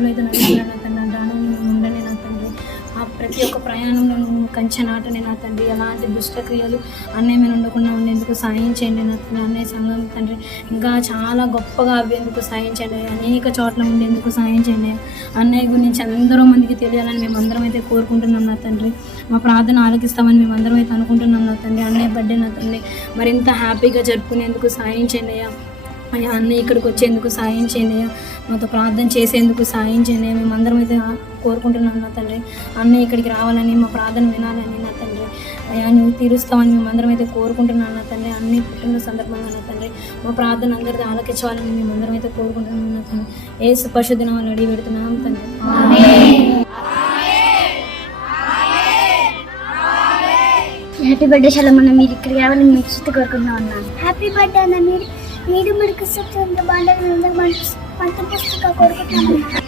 దారిలో అయితే నడుస్తున్నాను నా తండ్రి, ఆ దారిలో నేను ఉండని నా తండ్రి. ఆ ప్రతి ఒక్క ప్రయాణంలో నువ్వు కంచె నాటని నా తండ్రి. ఎలాంటి దుష్టక్రియలు అన్నయ్య మీద ఉండకుండా ఉండేందుకు సాయం చేయండి నా తండ్రి. అన్నయ్య సంఘం తండ్రి ఇంకా చాలా గొప్పగా అవ్వేందుకు సాయం చేయండి. అనేక చోట్ల ఉండేందుకు సాయం చేయండి. అన్నయ్య గురించి అందరూ మందికి తెలియాలని మేమందరం అయితే కోరుకుంటున్నాం నా తండ్రి. మా ప్రార్థన ఆలకిస్తామని మేమందరం అయితే అనుకుంటున్నాం నా తండ్రి. అన్నయ్య బర్త్డే నా తండ్రి మరింత హ్యాపీగా జరుపుకునేందుకు సాయం చేయండి అయ్యా. అన్నయ్య ఇక్కడికి వచ్చేందుకు సాయం చేయండి అయ్యా. మాతో ప్రార్థన చేసేందుకు సాయం చేయండి. మేమందరం అయితే కోరుకుంటున్నాం నా తండ్రి. అన్నయ్య ఇక్కడికి రావాలని, మా ప్రార్థన వినాలని నా తండ్రి. అయ్యా నువ్వు తీరుస్తామని మేమందరం అయితే కోరుకుంటున్నాం నా తండ్రి. అన్ని పుట్టిన సందర్భంగా నా తండ్రి మా ప్రార్థన అందరికీ ఆలకించాలని మేమందరం అయితే కోరుకుంటున్నాం నా తండ్రి. యేసు పరిశుద్ధ నామములో అడిగి పెడుతున్నాం తండ్రి. హ్యాపీ బర్త్డే శలమన్న, మీరు ఇక్కడికి రావాలని మీకు చూస్తూ కోరుకుంటున్నా ఉన్నాను. హ్యాపీ బర్త్డే అన్న, మీరు మీరు మనకు బాగుండాలని మనకు పుస్తకం కోరుకుంటున్నాను.